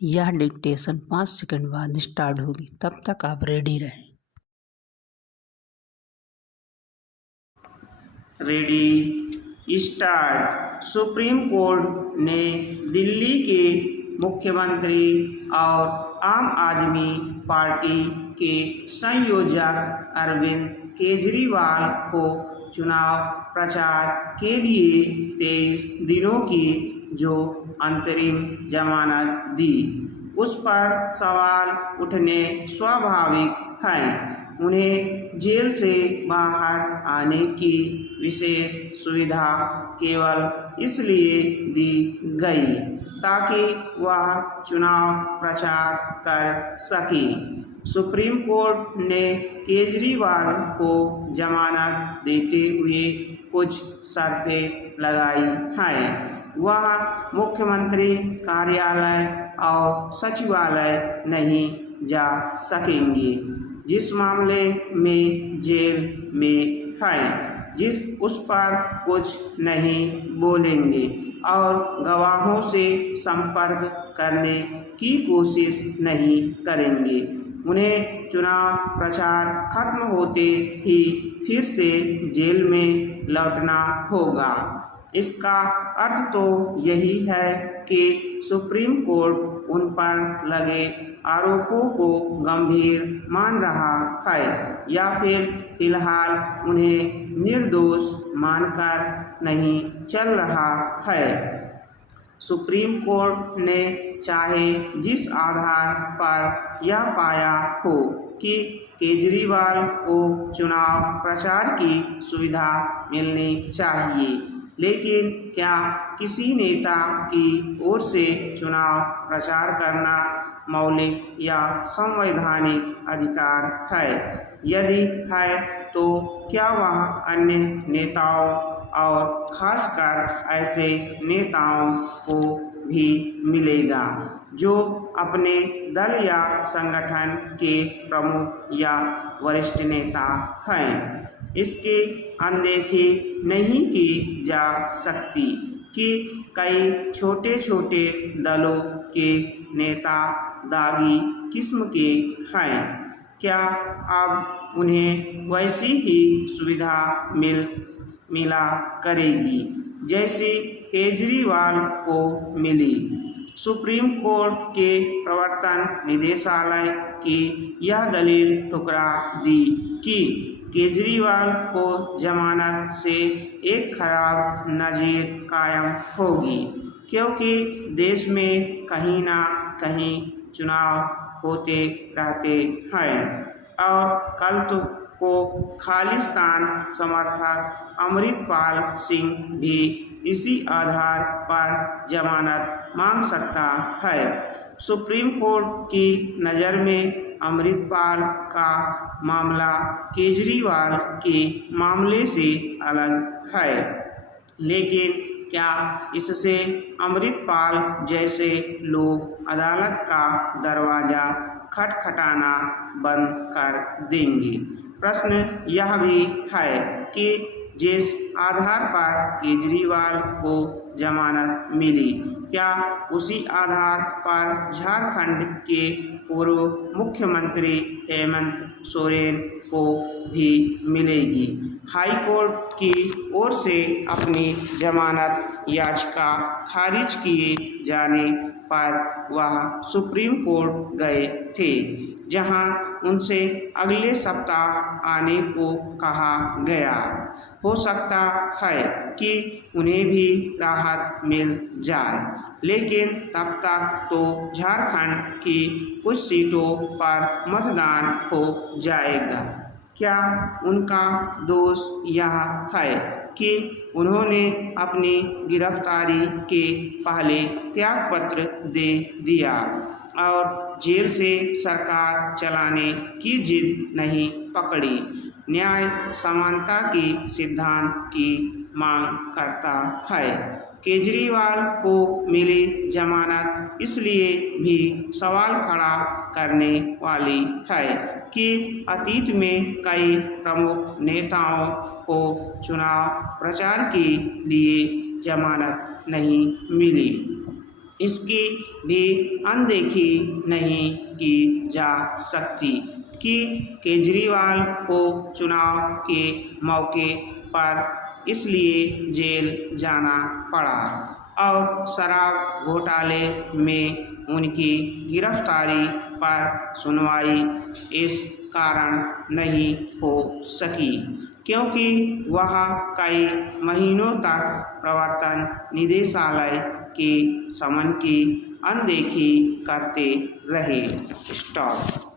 यह dictation 5 second बाद start होगी, तब तक आप रेडी रहें। Ready start. सुप्रीम कोर्ट ने दिल्ली के मुख्यमंत्री और आम आदमी पार्टी के संयोजक अरविंद केजरीवाल को चुनाव प्रचार के लिए 23 दिनों की जो अंतरिम जमानत दी, उस पर सवाल उठने स्वाभाविक हैं। उन्हें जेल से बाहर आने की विशेष सुविधा केवल इसलिए दी गई ताकि वह चुनाव प्रचार कर सके। सुप्रीम कोर्ट ने केजरीवाल को जमानत देते हुए कुछ शर्तें लगाई हैं। वह मुख्यमंत्री कार्यालय और सचिवालय नहीं जा सकेंगे जिस मामले में जेल में है, उस पर कुछ नहीं बोलेंगे और गवाहों से संपर्क करने की कोशिश नहीं करेंगे। उन्हें चुनाव प्रचार खत्म होते ही फिर से जेल में लौटना होगा। इसका अर्थ तो यही है कि सुप्रीम कोर्ट उन पर लगे आरोपों को गंभीर मान रहा है या फिर फिलहाल उन्हें निर्दोष मानकर नहीं चल रहा है। सुप्रीम कोर्ट ने चाहे जिस आधार पर यह पाया हो कि केजरीवाल को चुनाव प्रचार की सुविधा मिलनी चाहिए, लेकिन क्या किसी नेता की ओर से चुनाव प्रचार करना मौलिक या संवैधानिक अधिकार है? यदि है तो क्या वह अन्य नेताओं और खासकर ऐसे नेताओं को भी मिलेगा जो अपने दल या संगठन के प्रमुख या वरिष्ठ नेता हैं? इसकी अनदेखी नहीं की जा सकती कि कई छोटे छोटे दलों के नेता दागी किस्म के हैं। क्या अब उन्हें वैसी ही सुविधा मिला करेगी जैसी केजरीवाल को मिली? सुप्रीम कोर्ट के प्रवर्तन निदेशालय की यह दलील ठुकरा दी कि केजरीवाल को जमानत से एक खराब नज़ीर कायम होगी, क्योंकि देश में कहीं ना कहीं चुनाव होते रहते हैं और कल को खालिस्तान समर्थक अमृतपाल सिंह भी इसी आधार पर जमानत मांग सकता है। सुप्रीम कोर्ट की नज़र में अमृतपाल का मामला केजरीवाल के मामले से अलग है, लेकिन क्या इससे अमृतपाल जैसे लोग अदालत का दरवाज़ा खटखटाना बंद कर देंगे? प्रश्न यह भी है कि जिस आधार पर केजरीवाल को जमानत मिली, क्या उसी आधार पर झारखंड के पूर्व मुख्यमंत्री हेमंत सोरेन को भी मिलेगी? हाई कोर्ट की ओर से अपनी जमानत याचिका खारिज किए जाने पर वह सुप्रीम कोर्ट गए थे, जहां उनसे अगले सप्ताह आने को कहा गया। हो सकता है कि उन्हें भी राहत मिल जाए, लेकिन तब तक तो झारखंड की कुछ सीटों पर मतदान हो जाएगा। क्या उनका दोष यह है कि उन्होंने अपनी गिरफ्तारी के पहले त्यागपत्र दे दिया और जेल से सरकार चलाने की जिद नहीं पकड़ी? न्याय समानता के सिद्धांत की मांग करता है। केजरीवाल को मिली जमानत इसलिए भी सवाल खड़ा करने वाली है कि अतीत में कई प्रमुख नेताओं को चुनाव प्रचार के लिए जमानत नहीं मिली। इसकी भी अनदेखी नहीं की जा सकती कि केजरीवाल को चुनाव के मौके पर इसलिए जेल जाना पड़ा और शराब घोटाले में उनकी गिरफ्तारी पर सुनवाई इस कारण नहीं हो सकी क्योंकि वह कई महीनों तक प्रवर्तन निदेशालय के समन की अनदेखी करते रहे। स्टॉप।